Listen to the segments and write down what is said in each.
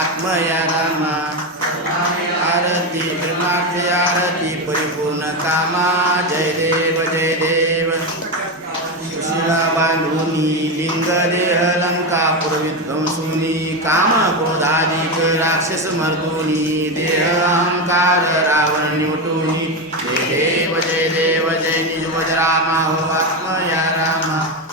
आत्मया रामा आरती प्रेमाची आरती परिपूर्ण कामा जय देव जय देव. शिला बांधुनी लिंग देह लंका पुरविध्वंसुनी काम क्रोधाधिक राक्षस मर्दुनी देह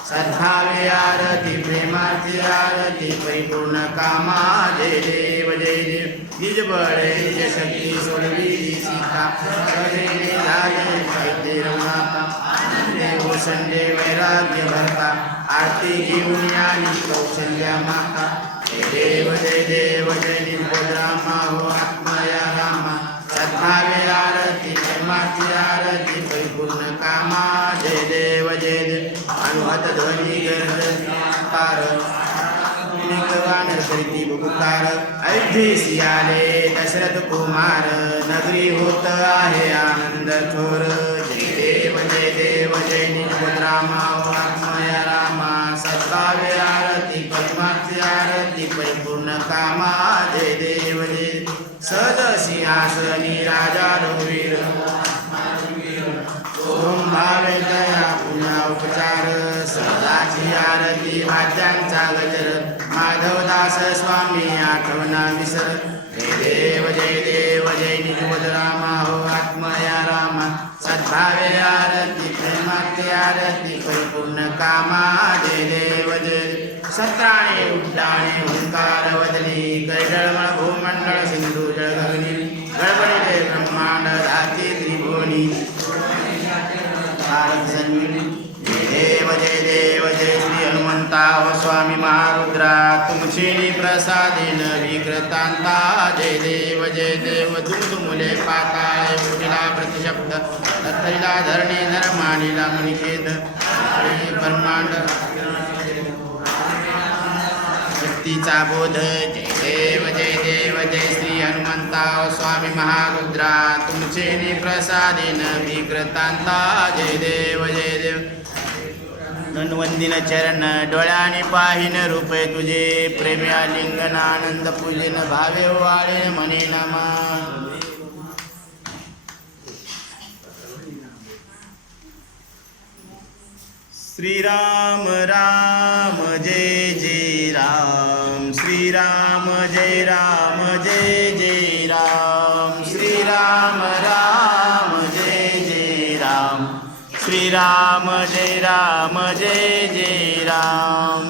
सद्भावे आरती प्रेमाची आरती परिपूर्ण कामा जय देव जय देव निज बळ निज शक्ती सोडवी सीता. सजने रघुनाथा देव संजय वैराग्य भरता. आरती घेऊन आली कौशल्या माता. जय देव जय देव जय निज रामा हो आत्मया रामा. सद्भावे आरती प्रेमार्थी आरती अनुहत ध्वनी गर्द पार करीती बुकार दशरथ कुमार नगरी होत आहे आनंद थोर जय देव जय देव जय रामा आत्मया रामा सत्तावे आरती पद्माची आरती परिपूर्ण कामा जय देव जय सदसिंहासनी राजा रघुवीर ओम भावे उपचार सदाची आरती भाज्यांचा गजर. माधवदास स्वामी आठवणा विसर जय देव जय देव जय निजवद रामा हो आत्मया रामा. सद्भावे आरती प्रेमाची आरती परिपूर्ण कामा. जय देव जय सत्राणे उड्डाणे हुंकार वदली कैडळमळ भूमंडळ सिंधू. स्वामी महारुद्रा तुमची प्रसादीन विकृतांता जय देव जय देव दुमदुमुले पाताळे उठिला प्रतिशब्द दत्तरीला धरणे नरमानिला मणिकेत ब्रह्मांड. शक्तीचा बोध जय देव जय देव जय श्री हनुमंता स्वामी महारुद्रा तुमचे प्रसादीन विकृतांता जय देव जय देव धनवंदिन चरण डोळ्याने पाहिन रूपे तुझे. प्रेमी आलिंगन आनंद पूजन भावे वाळे म्हणे नमा. श्रीराम राम जय जय राम. श्रीराम जय राम जय जय राम. श्रीराम राम श्रीराम जय राम जय जय राम।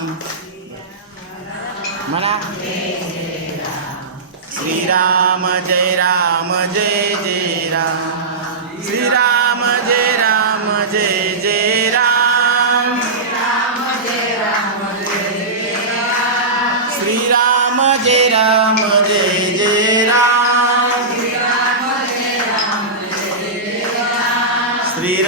म्हणा। श्रीराम जय राम जय जय राम। श्रीराम जय राम जय जय राम। श्रीराम जय राम जय